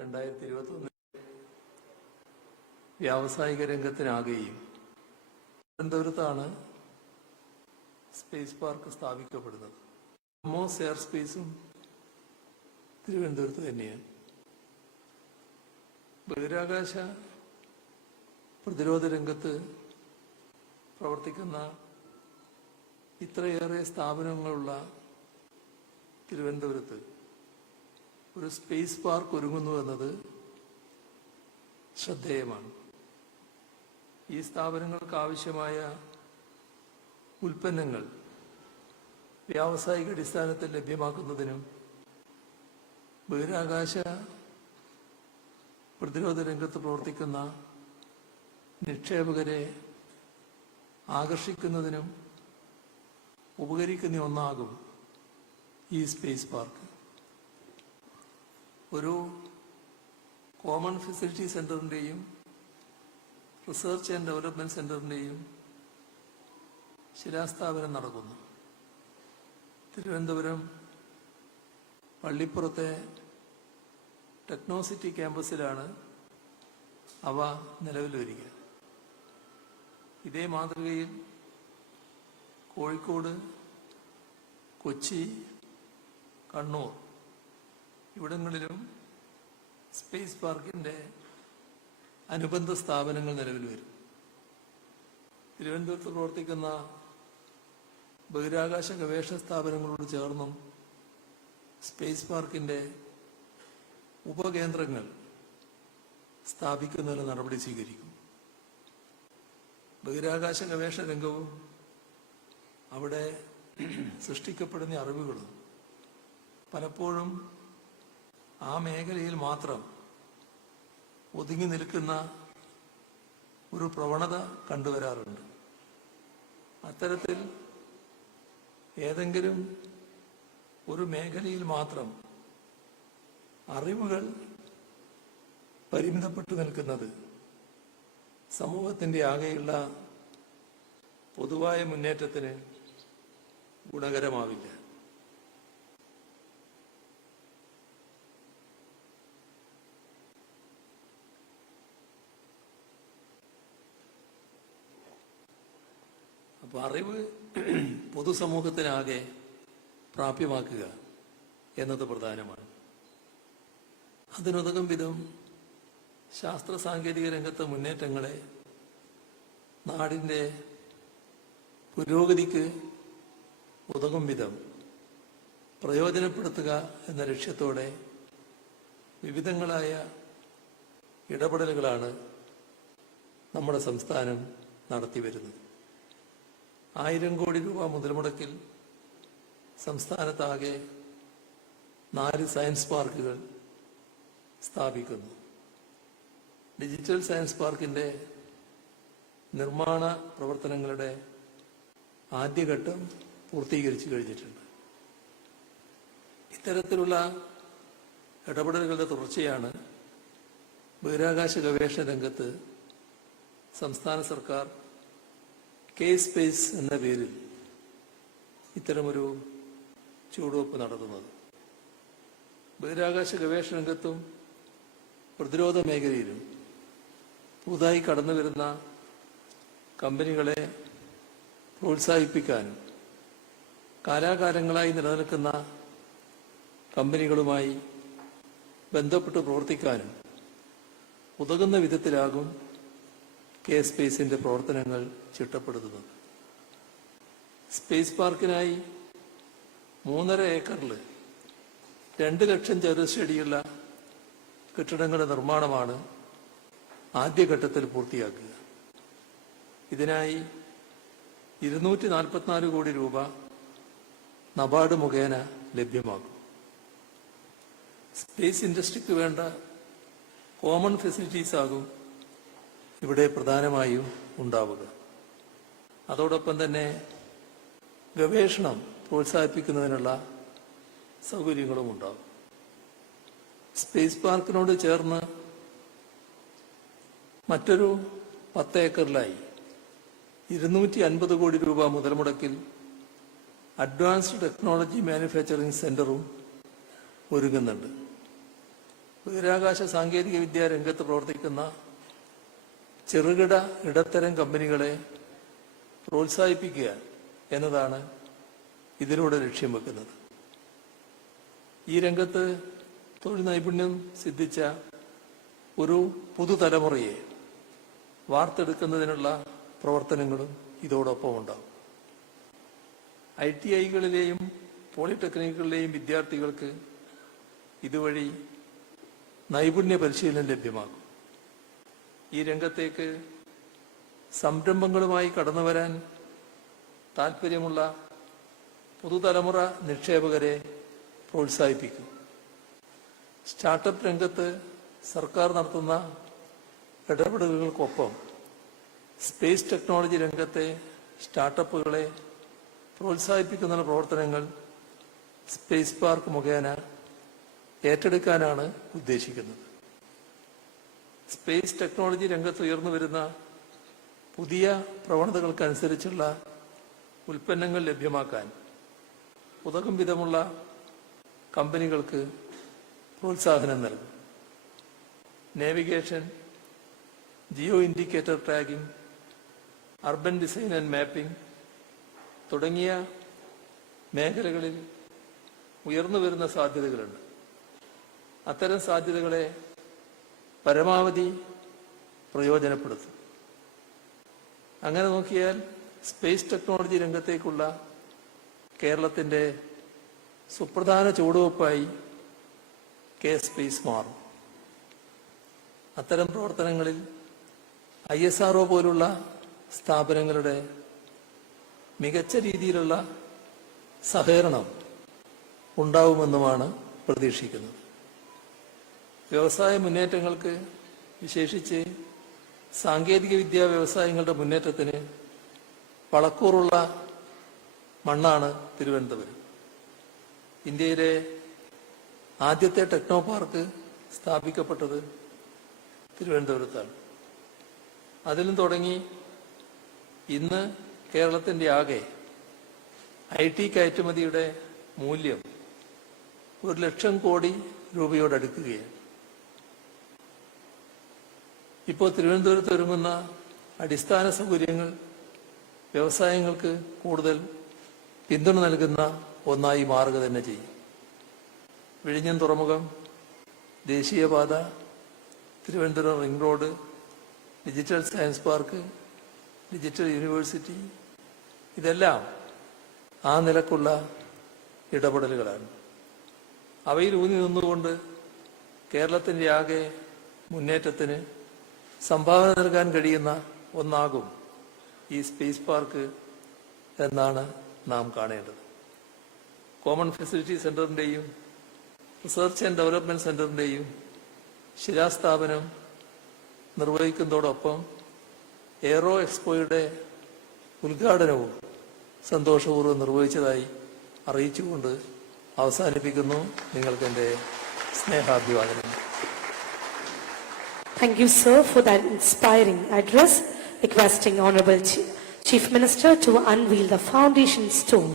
രണ്ടായിരത്തി ഇരുപത്തൊന്നിൽ വ്യാവസായിക രംഗത്തിനാകുകയും തിരുവനന്തപുരത്താണ് സ്പേസ് പാർക്ക് സ്ഥാപിക്കപ്പെടുന്നത്. മോസ് എയർ സ്പേസും തിരുവനന്തപുരത്ത് തന്നെയാണ്. ബഹിരാകാശ പ്രതിരോധ രംഗത്ത് പ്രവർത്തിക്കുന്ന ഇത്രയേറെ സ്ഥാപനങ്ങളുള്ള തിരുവനന്തപുരത്ത് ഒരു സ്പേസ് പാർക്ക് ഒരുങ്ങുന്നു എന്നത് ശ്രദ്ധേയമാണ്. ഈ സ്ഥാപനങ്ങൾക്ക് ആവശ്യമായ ഉൽപ്പന്നങ്ങൾ വ്യാവസായിക അടിസ്ഥാനത്തിൽ ലഭ്യമാക്കുന്നതിനും ബഹിരാകാശ പ്രതിരോധ രംഗത്ത് പ്രവർത്തിക്കുന്ന നിക്ഷേപകരെ ആകർഷിക്കുന്നതിനും ഉപകരിക്കുന്ന ഒന്നാകും ഈ സ്പേസ് പാർക്ക് ഒരു കോമൺ ഫെസിലിറ്റി സെന്ററിന്റെയും റിസർച്ച് ആൻഡ് ഡെവലപ്മെന്റ് സെന്ററിന്റെയും ശിലാസ്ഥാപനം നടക്കുന്നു. തിരുവനന്തപുരം പള്ളിപ്പുറത്തെ ടെക്നോസിറ്റി ക്യാമ്പസിലാണ് അവ നിലവിൽ വരിക ഇതേ മാതൃകയിൽ കോഴിക്കോട് കൊച്ചി കണ്ണൂർ ഇവിടങ്ങളിലും സ്പേസ് പാർക്കിന്റെ അനുബന്ധ സ്ഥാപനങ്ങൾ നിലവിൽ വരും. തിരുവനന്തപുരത്ത് പ്രവർത്തിക്കുന്ന ബഹിരാകാശ ഗവേഷണ സ്ഥാപനങ്ങളോട് ചേർന്നും സ്പേസ് പാർക്കിന്റെ ഉപകേന്ദ്രങ്ങൾ സ്ഥാപിക്കുന്നതിന് നടപടി സ്വീകരിക്കും. ബഹിരാകാശ ഗവേഷണ രംഗവും അവിടെ സൃഷ്ടിക്കപ്പെടുന്ന അറിവുകളും പലപ്പോഴും ആ മേഖലയിൽ മാത്രം ഒതുങ്ങി നിൽക്കുന്ന ഒരു പ്രവണത കണ്ടുവരാറുണ്ട്. അത്തരത്തിൽ ഏതെങ്കിലും ഒരു മേഖലയിൽ മാത്രം അറിവുകൾ പരിമിതപ്പെട്ടു നിൽക്കുന്നത് സമൂഹത്തിന്റെ ആകെയുള്ള പൊതുവായ മുന്നേറ്റത്തിന് ഗുണകരമാവില്ല. അപ്പോൾ അറിവ് പൊതുസമൂഹത്തിനാകെ പ്രാപ്യമാക്കുക എന്നത് പ്രധാനമാണ്. അതിനുതകും വിധം ശാസ്ത്ര സാങ്കേതിക രംഗത്തെ മുന്നേറ്റങ്ങളെ നാടിന്റെ പുരോഗതിക്ക് ഉതകും വിധം പ്രയോജനപ്പെടുത്തുക എന്ന ലക്ഷ്യത്തോടെ വിവിധങ്ങളായ ഇടപെടലുകളാണ് നമ്മുടെ സംസ്ഥാനം നടത്തിവരുന്നത്. ആയിരം കോടി രൂപ മുതൽ മുടക്കിൽ സംസ്ഥാനത്താകെ നാല് സയൻസ് പാർക്കുകൾ സ്ഥാപിക്കുന്നു. ഡിജിറ്റൽ സയൻസ് പാർക്കിന്റെ നിർമ്മാണ പ്രവർത്തനങ്ങളുടെ ആദ്യഘട്ടം പൂർത്തീകരിച്ചു കഴിഞ്ഞിട്ടുണ്ട്. ഇത്തരത്തിലുള്ള ഇടപെടലുകളുടെ തുടർച്ചയാണ് ബഹിരാകാശ ഗവേഷണ രംഗത്ത് സംസ്ഥാന സർക്കാർ കെ സ്പേസ് എന്ന പേരിൽ ഇത്തരമൊരു ചുവടുവെപ്പ് നടത്തുന്നത്. ബഹിരാകാശ ഗവേഷണ രംഗത്തും പ്രതിരോധ മേഖലയിലും പുതുതായി കടന്നു വരുന്ന കമ്പനികളെ പ്രോത്സാഹിപ്പിക്കാനും കാലാകാലങ്ങളായി നിലനിൽക്കുന്ന കമ്പനികളുമായി ബന്ധപ്പെട്ട് പ്രവർത്തിക്കാനും ഉതകുന്ന വിധത്തിലാകും കെ സ്പേസിന്റെ പ്രവർത്തനങ്ങൾ ചിട്ടപ്പെടുത്തുന്നത്. സ്പേസ് പാർക്കിനായി മൂന്നര ഏക്കറിൽ രണ്ട് ലക്ഷം ചതുരശ്ശടിയുള്ള കെട്ടിടങ്ങളുടെ നിർമ്മാണമാണ് ആദ്യഘട്ടത്തിൽ പൂർത്തിയാക്കുക. ഇതിനായി ഇരുന്നൂറ്റി നാൽപ്പത്തിനാല് കോടി രൂപ നബാർഡ് മുഖേന ലഭ്യമാകും. സ്പേസ് ഇൻഡസ്ട്രിക്ക് വേണ്ട കോമൺ ഫെസിലിറ്റീസ് ആകും ഇവിടെ പ്രധാനമായും ഉണ്ടാവുക. അതോടൊപ്പം തന്നെ ഗവേഷണം പ്രോത്സാഹിപ്പിക്കുന്നതിനുള്ള സൗകര്യങ്ങളും ഉണ്ടാവും. സ്പേസ് പാർക്കിനോട് ചേർന്ന് മറ്റൊരു പത്ത് ഏക്കറിലായി ഇരുന്നൂറ്റി അൻപത് കോടി രൂപ മുതൽ മുടക്കിൽ അഡ്വാൻസ്ഡ് ടെക്നോളജി മാനുഫാക്ചറിംഗ് സെന്ററും ഒരുങ്ങുന്നുണ്ട്. ബഹിരാകാശ സാങ്കേതിക വിദ്യാ രംഗത്ത് പ്രവർത്തിക്കുന്ന ചെറുകിട ഇടത്തരം കമ്പനികളെ പ്രോത്സാഹിപ്പിക്കുക എന്നതാണ് ഇതിലൂടെ ലക്ഷ്യം വെക്കുന്നത്. ഈ രംഗത്ത് തൊഴിൽ നൈപുണ്യം സിദ്ധിച്ച ഒരു പുതുതലമുറയെ വാർത്തെടുക്കുന്നതിനുള്ള പ്രവർത്തനങ്ങളും ഇതോടൊപ്പം ഉണ്ടാകും ഐ ടി ഐകളിലെയും പോളിടെക്നിക്കുകളിലെയും വിദ്യാർത്ഥികൾക്ക് ഇതുവഴി നൈപുണ്യ പരിശീലനം ലഭ്യമാകും. ഈ രംഗത്തേക്ക് സംരംഭങ്ങളുമായി കടന്നു വരാൻ താല്പര്യമുള്ള പുതുതലമുറ നിക്ഷേപകരെ പ്രോത്സാഹിപ്പിക്കും. സ്റ്റാർട്ടപ്പ് രംഗത്ത് സർക്കാർ നടത്തുന്ന ഇടപെടലുകൾക്കൊപ്പം സ്പേസ് ടെക്നോളജി രംഗത്തെ സ്റ്റാർട്ടപ്പുകളെ പ്രോത്സാഹിപ്പിക്കുന്ന പ്രവർത്തനങ്ങൾ സ്പേസ് പാർക്ക് മുഖേന ഏറ്റെടുക്കാനാണ് ഉദ്ദേശിക്കുന്നത്. സ്പേസ് ടെക്നോളജി രംഗത്ത് ഉയർന്നു വരുന്ന പുതിയ പ്രവണതകൾക്കനുസരിച്ചുള്ള ഉൽപ്പന്നങ്ങൾ ലഭ്യമാക്കാൻ ഉതകും വിധമുള്ള കമ്പനികൾക്ക് പ്രോത്സാഹനം നൽകും. Navigation geo indicator tracking urban design and mapping തുടങ്ങിയ മേഖലകളിൽ ഉയർന്നു വരുന്ന സാധ്യതകളുണ്ട്. അത്തരം സാധ്യതകളെ പരമാവധി പ്രയോജനപ്പെടുത്തും. അങ്ങനെ നോക്കിയാൽ സ്പേസ് ടെക്നോളജി രംഗത്തേക്കുള്ള കേരളത്തിന്റെ സുപ്രധാന ചുവടുവെപ്പായി കെ സ്പേസ് മാറും. അത്തരം പ്രവർത്തനങ്ങളിൽ ഐ എസ് ആർ പോലുള്ള സ്ഥാപനങ്ങളുടെ മികച്ച രീതിയിലുള്ള സഹകരണം ഉണ്ടാവുമെന്നുമാണ് പ്രതീക്ഷിക്കുന്നത്. വ്യവസായ മുന്നേറ്റങ്ങൾക്ക് വിശേഷിച്ച് സാങ്കേതിക വിദ്യാ വ്യവസായങ്ങളുടെ മുന്നേറ്റത്തിന് വളക്കൂറുള്ള മണ്ണാണ് തിരുവനന്തപുരം. ഇന്ത്യയിലെ ആദ്യത്തെ ടെക്നോ പാർക്ക് സ്ഥാപിക്കപ്പെട്ടത് തിരുവനന്തപുരത്താണ്. അതിലും തുടങ്ങി ഇന്ന് കേരളത്തിന്റെ ആകെ ഐ ടി കയറ്റുമതിയുടെ മൂല്യം ഒരു ലക്ഷം കോടി രൂപയോടടുക്കുകയാണ് ഇപ്പോൾ തിരുവനന്തപുരത്ത് ഒരുങ്ങുന്ന അടിസ്ഥാന സൗകര്യങ്ങൾ വ്യവസായങ്ങൾക്ക് കൂടുതൽ പിന്തുണ നൽകുന്ന ഒന്നായി മാറുക തന്നെ ചെയ്യും. വിഴിഞ്ഞം തുറമുഖം ദേശീയപാത Thiruvananthapuram ring road digital science park digital university ഇതെല്ലാം ആ നിലക്കുള്ള ഇടപെടലുകളാണ്. അവയിൽ ഊന്നി നിന്നുകൊണ്ട് കേരളത്തിന്റെ ആകെ മുന്നേറ്റത്തിന് സംഭാവന നൽകാൻ കഴിയുന്ന ഒന്നാകും ഈ സ്പേസ് പാർക്ക് എന്നാണ് നാം കാണേണ്ടത്. കോമൺ ഫെസിലിറ്റി സെന്ററിന്റെയും റിസർച്ച് ആൻഡ് ഡെവലപ്മെന്റ് സെന്ററിന്റെയും ശിലാസ്ഥാപനം നിർവഹിക്കുന്നതോടൊപ്പം എയറോ എക്സ്പോയുടെ ഉദ്ഘാടനവും സന്തോഷപൂർവം നിർവഹിച്ചതായി അറിയിച്ചുകൊണ്ട് അവസാനിപ്പിക്കുന്നു. നിങ്ങൾക്ക് എന്റെ സ്നേഹാഭിവാദനം Thank you, sir, for that inspiring address, requesting Honorable Chief Minister to unveil the foundation stone.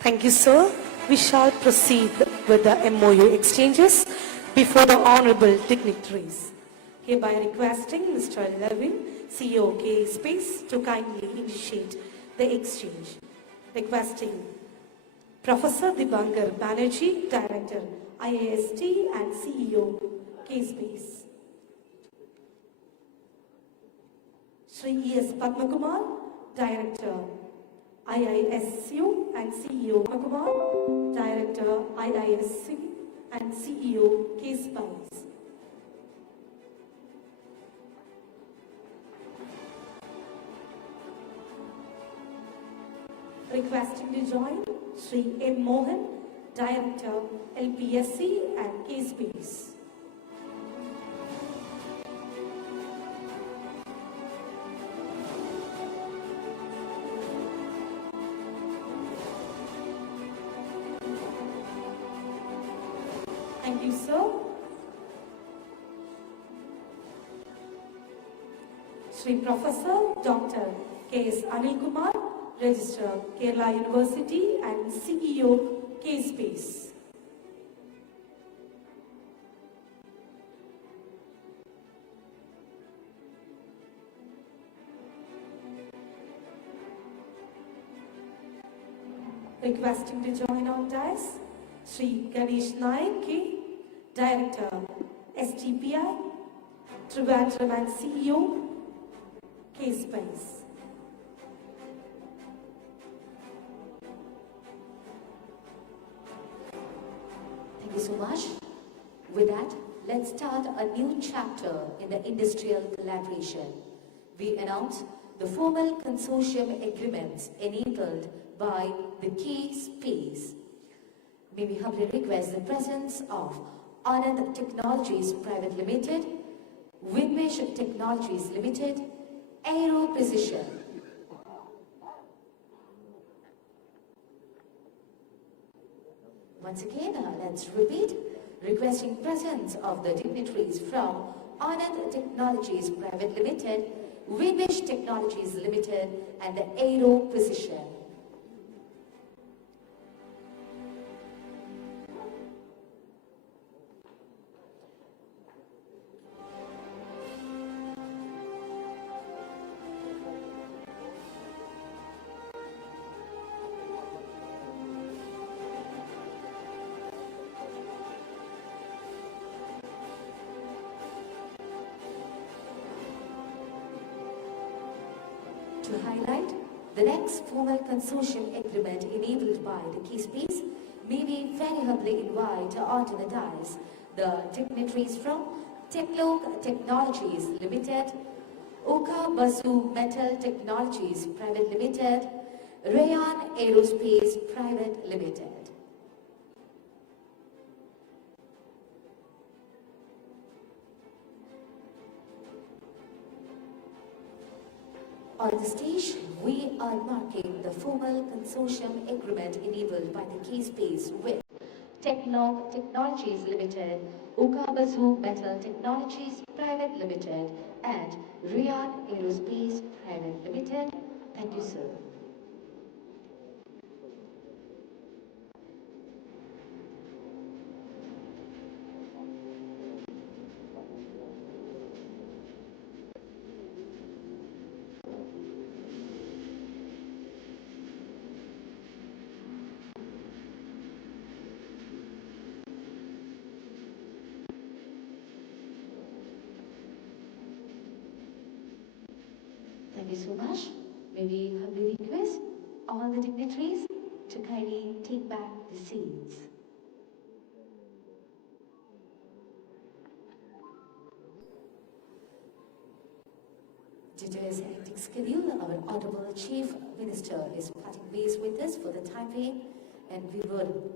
Thank you, sir. We shall proceed with the MOU exchanges before the honorable dignitaries. Hereby requesting Mr. Levin, CEO K Space, to kindly initiate the exchange. Requesting Professor Dibankar Banerjee, Director, IAST and CEO K Space. Sri E.S. Padmakumar, Director, IISU and CEO Padmakumar, Director, IISC and CEO K-Spice. Requesting to join Sri M. Mohan, Director, LPSC and K-Space. Thank you, sir. Shri Professor Dr. K.S. Anil Kumar, Registrar, Kerala University and CEO, K-Space. Requesting to join on dais, Sri Ganesh Naik, K, Director, STPI, Trivandrum and CEO, K-Space. Thank you so much. With that, let's start a new chapter in the industrial collaboration. We announce the formal consortium agreements enabled by the key space. May we humbly request the presence of Anand Technologies Private Limited, Winmesh Technologies Limited, Aero Precision, Once again, uh, let's repeat, requesting presence of the dignitaries from Anand Technologies Private Limited, Winwish Technologies Limited, and the Aero Precision. To highlight, the next formal consortium agreement enabled by the key space may we very humbly invite the dais the dignitaries from Techlog Technologies Limited, Oka Basu Metal Technologies Private Limited, Rayon Aerospace Private Limited. On the stage, we are marking the formal consortium agreement enabled by the key space with Technog Technologies Limited, Okabazu Metal Technologies Private Limited, and Rian Aerospace Private Limited. Thank you, sir. Thank you so much. May we humbly request all the dignitaries to kindly take back the seats. Due to hectic schedule, our Honorable Chief Minister is parting ways with us for the time being, and we would